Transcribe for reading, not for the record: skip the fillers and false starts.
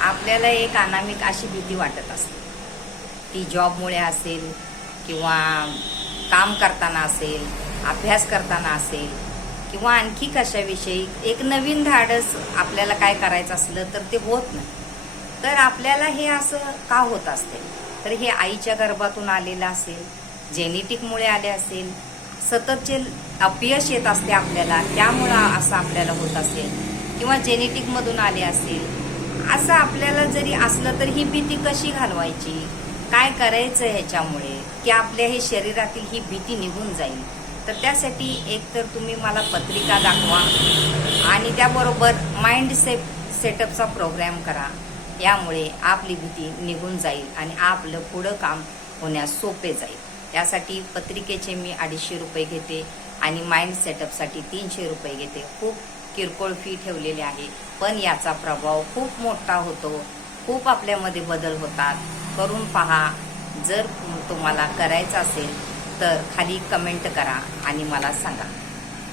आपल्याला एक अनामिक अशी भीती वाटत असते, ती जॉबमुळे असेल किंवा काम करताना असेल, अभ्यास करताना असेल किंवा आणखी कशाविषयी एक नवीन धाडस आपल्याला काय करायचं असलं तर ते होत नाही. तर आपल्याला हे असं का होत असते? तर हे आईच्या गर्भातून आलेलं असेल, जेनेटिकमुळे आले असेल, सततचे अपयश येत असते आपल्याला, त्यामुळं असं आपल्याला होत असेल, किंवा जेनेटिकमधून आले असेल. असं आपल्याला जरी असलं तर ही भीती कशी घालवायची, काय करायचं ह्याच्यामुळे की आपल्या हे शरीरातील ही भीती निघून जाईल? तर त्यासाठी एक तर तुम्ही मला पत्रिका दाखवा आणि त्याबरोबर माइंड सेटअपचा प्रोग्राम करा. यामुळे आपली भीती निघून जाईल आणि आपलं पुढं काम होण्यास सोपे जाईल. त्यासाठी पत्रिकेचे मी 250 रुपये घेते आणि माइंड सेटअपसाठी 300 रुपये घेते. खूप किरकोळ फी ठेवलेली आहे, पण याचा प्रभाव खूप मोठा होतो. खूप आपल्यामध्ये बदल होतात. करून पहा. जर तुम्हाला करायचं असेल तर खाली कमेंट करा आणि मला सांगा.